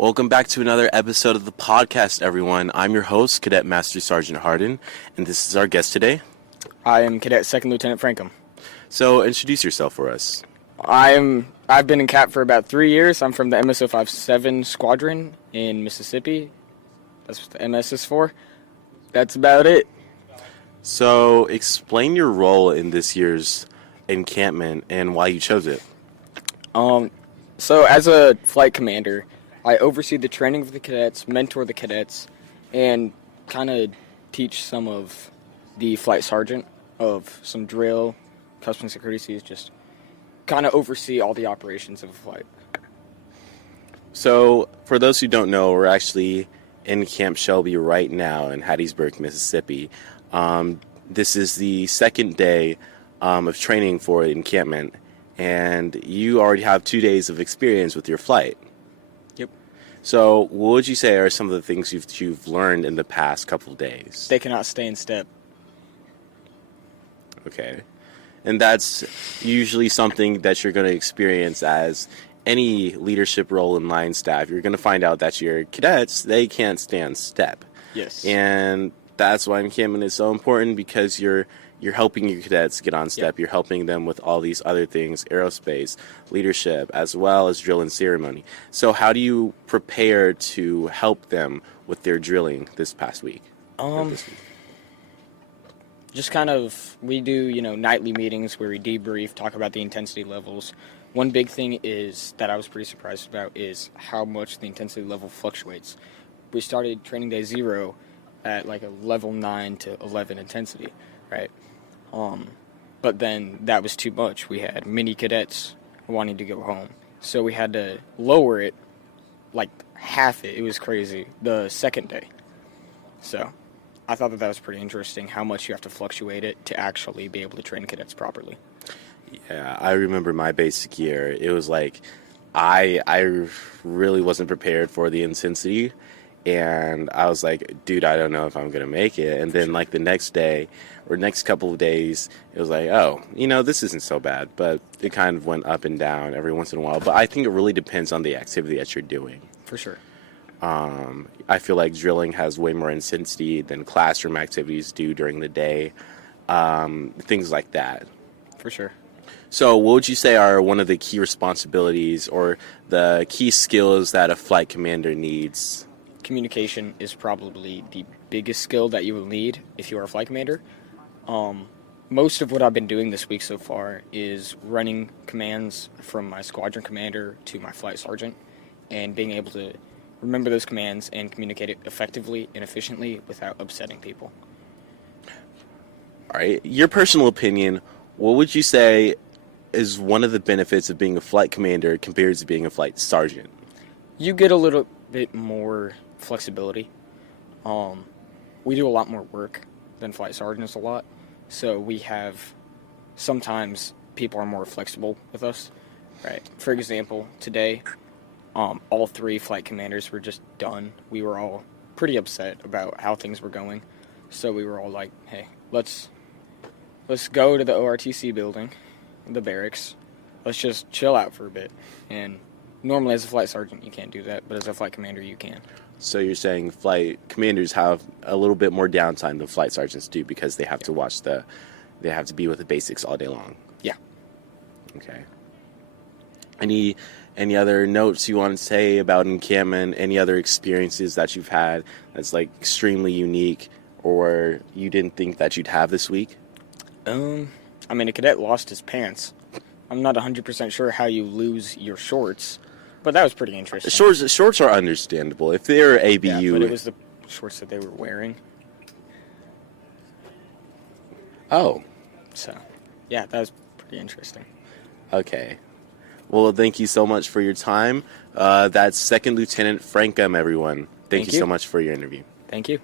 Welcome back to another episode of the podcast, everyone. I'm your host, Cadet Master Sergeant Harden, and this is our guest today. I am Cadet Second Lieutenant Francom. So, introduce yourself for us. I've been in CAP for about 3 years. I'm from the MSO57 Squadron in Mississippi. That's what the MS is for. That's about it. So, explain your role in this year's encampment and why you chose it. So as a flight commander, I oversee the training of the cadets, mentor the cadets, and kind of teach some of the flight sergeant of some drill, custom security, just kind of oversee all the operations of a flight. So, for those who don't know, we're actually in Camp Shelby right now in Hattiesburg, Mississippi. This is the second day of training for encampment, and you already have 2 days of experience with your flight. Yep. So, what would you say are some of the things you've learned in the past couple of days? They cannot stay in step. Okay. And that's usually something that you're going to experience as any leadership role in line staff. You're going to find out that your cadets, they can't stand step. Yes. And that's why encampment is so important, because you're helping your cadets get on step. Yep. You're helping them with all these other things, aerospace, leadership, as well as drill and ceremony. So how do you prepare to help them with their drilling this past week? Just kind of, we do, nightly meetings where we debrief, talk about the intensity levels. One big thing is that I was pretty surprised about is how much the intensity level fluctuates. We started training day 0 at like a level 9 to 11 intensity, right? But then that was too much. We had many cadets wanting to go home. So we had to lower it, like half it. It was crazy, the second day. So I thought that was pretty interesting, how much you have to fluctuate it to actually be able to train cadets properly. Yeah, I remember my basic year. It was like I really wasn't prepared for the intensity, and I was like, dude, I don't know if I'm going to make it. And then like the next day or next couple of days, it was like, oh, this isn't so bad. But it kind of went up and down every once in a while. But I think it really depends on the activity that you're doing. For sure. I feel like drilling has way more intensity than classroom activities do during the day. Things like that. For sure. So what would you say are one of the key responsibilities or the key skills that a flight commander needs? Communication is probably the biggest skill that you will need if you are a flight commander. Most of what I've been doing this week so far is running commands from my squadron commander to my flight sergeant and being able to remember those commands and communicate it effectively and efficiently without upsetting people. All right. Your personal opinion, what would you say is one of the benefits of being a flight commander compared to being a flight sergeant? You get a little bit more flexibility. We do a lot more work than flight sergeants a lot. So we have, sometimes people are more flexible with us, right? For example, today, all 3 flight commanders were just done. We were all pretty upset about how things were going. So we were all like, hey, let's go to the ORTC building, the barracks. Let's just chill out for a bit. And normally as a flight sergeant, you can't do that, but as a flight commander, you can. So you're saying flight commanders have a little bit more downtime than flight sergeants do because they have to watch they have to be with the basics all day long. Yeah. Okay. Any other notes you want to say about encampment? Any other experiences that you've had that's like extremely unique or you didn't think that you'd have this week? A cadet lost his pants. I'm not 100% sure how you lose your shorts, but that was pretty interesting. Shorts are understandable. If they're ABU... Yeah, but it was the shorts that they were wearing. Oh. So, yeah, that was pretty interesting. Okay. Well, thank you so much for your time. That's Second Lieutenant Francom, everyone. Thank you so much for your interview. Thank you.